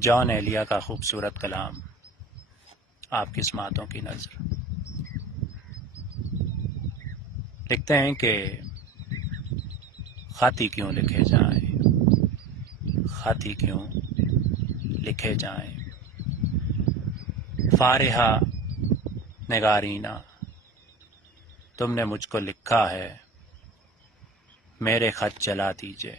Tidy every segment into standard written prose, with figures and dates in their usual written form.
جان ایلیا کا خوبصورت کلام، آپ کی سماعتوں کی نظر۔ لکھتے ہیں کہ خط ہی کیوں لکھے جائیں، خط ہی کیوں لکھے جائیں، فارحہ نگارینہ تم نے مجھ کو لکھا ہے، میرے خط چلا دیجئے۔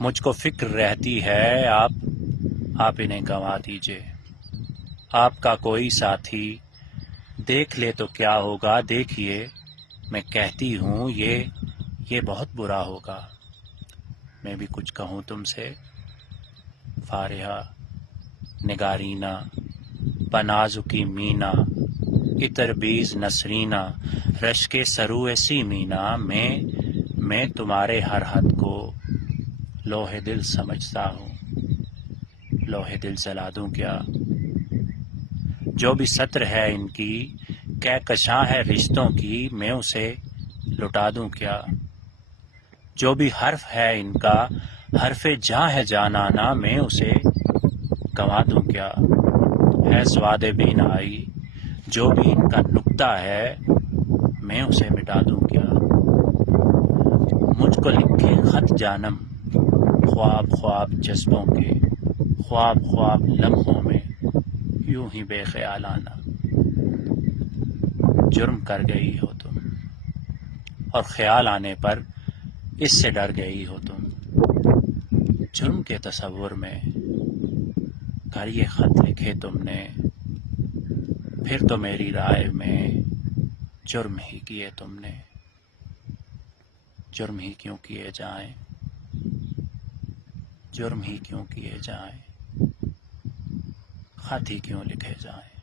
مجھ کو فکر رہتی ہے آپ انہیں گنوا دیجئے۔ آپ کا کوئی ساتھی دیکھ لے تو کیا ہوگا، دیکھیے میں کہتی ہوں یہ بہت برا ہوگا۔ میں بھی کچھ کہوں تم سے، فارحہ نگارینہ بنازکی مینا، عطر بیز نسرینہ، رشک سرو سی مینا، میں تمہارے ہر حد کو لوح دل سمجھتا ہوں۔ لوح دل جلا دوں کیا؟ جو بھی سطر ہے ان کی کہکشاں ہے رشتوں کی، میں اسے لٹا دوں کیا؟ جو بھی حرف ہے ان کا حرف جاں ہے جانانا، میں اسے گنوا دوں کیا؟ ہے سواد بینائی جو بھی ان کا نکتہ ہے، میں اسے مٹا دوں کیا؟ مجھ کو لکھے خط جانم، خواب خواب جذبوں کے، خواب خواب لمحوں میں، یوں ہی بے خیالانہ۔ جرم کر گئی ہو تم، اور خیال آنے پر اس سے ڈر گئی ہو تم۔ جرم کے تصور میں گر یہ خط لکھے تم نے، پھر تو میری رائے میں جرم ہی کیے تم نے۔ جرم ہی کیوں کیے جائیں، جرم ہی کیوں کیے جائیں، خط ہی کیوں لکھے جائیں۔